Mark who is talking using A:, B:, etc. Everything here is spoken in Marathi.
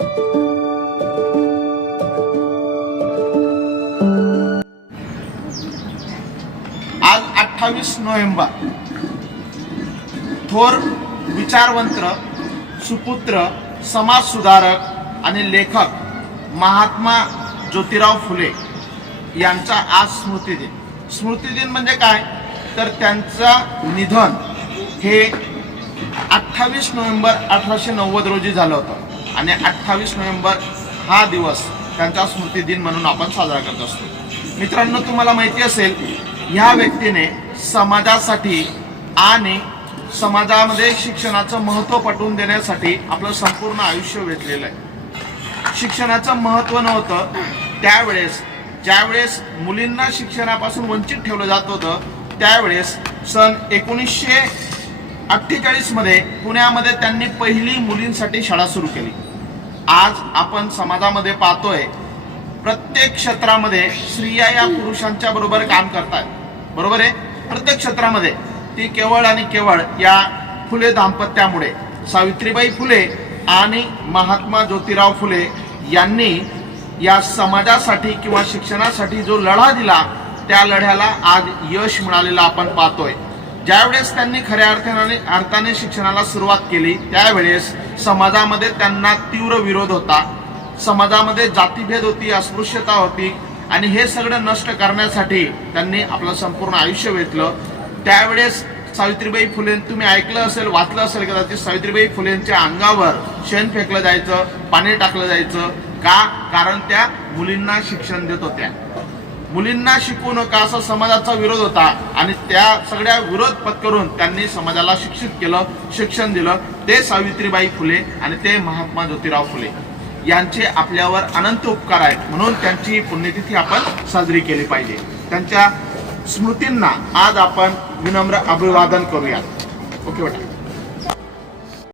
A: आज अठ्ठावीस नोव्हेंबर. थोर विचारवंत सुपुत्र समाज सुधारक आणि लेखक महात्मा ज्योतिराव फुले यांचा आज स्मृतिदिन. स्मृतिदिन म्हणजे काय? तर त्यांचं निधन हे अठ्ठावीस नोव्हेंबर अठराशे नव्वद रोजी झालं होतं. आणि अठ्ठावीस नोव्हेंबर हा दिवस त्यांचा स्मृतिदिन म्हणून आपण साजरा करत असतो. मित्रांनो तुम्हाला माहिती असेल ह्या व्यक्तीने समाजासाठी आणि समाजामध्ये शिक्षणाचं महत्त्व पटवून देण्यासाठी आपलं संपूर्ण आयुष्य वेचलेलं आहे. शिक्षणाचं महत्त्व नव्हतं. त्यावेळेस ज्यावेळेस मुलींना शिक्षणापासून वंचित ठेवलं जात होतं त्यावेळेस सन एकोणीसशे अठ्ठेचाळीसमध्ये पुण्यामध्ये त्यांनी पहिली मुलींसाठी शाळा सुरू केली. आज आपण समाजामध्ये पाहतोय प्रत्येक क्षेत्रामध्ये स्त्रिया या पुरुषांच्या बरोबर काम करतात बरोबर आहे? प्रत्येक क्षेत्रामध्ये. ती केवळ आणि केवळ या फुले दाम्पत्यामुळे. सावित्रीबाई फुले आणि महात्मा ज्योतिराव फुले यांनी या समाजासाठी किंवा शिक्षणासाठी जो लढा दिला त्या लढ्याला आज यश मिळालेलं आपण पाहतोय. ज्यावेळेस त्यांनी खऱ्या अर्थाने अर्थाने शिक्षणाला सुरुवात केली त्यावेळेस समाजामध्ये त्यांना तीव्र विरोध होता. समाजामध्ये जातीभेद होती अस्पृश्यता होती आणि हे सगळं नष्ट करण्यासाठी त्यांनी आपलं संपूर्ण आयुष्य वेचलं त्यावेळेस सावित्रीबाई फुले तुम्ही ऐकलं असेल वाचलं असेल कदाचित सावित्रीबाई फुलेंच्या अंगावर शेण फेकलं जायचं पाणी टाकलं जायचं. का? कारण त्या मुलींना शिक्षण देत होत्या. मुलींना शिकवू नका असा समाजाचा विरोध होता आणि त्या सगळ्या विरोध पत्करून त्यांनी समाजाला शिक्षित केलं शिक्षण दिलं ते सावित्रीबाई फुले आणि ते महात्मा ज्योतिराव फुले. यांचे आपल्यावर अनंत उपकार आहेत. म्हणून त्यांची पुण्यतिथी आपण साजरी केली पाहिजे. त्यांच्या स्मृतींना आज आपण विनम्र अभिवादन करूयात. ओके बेटा.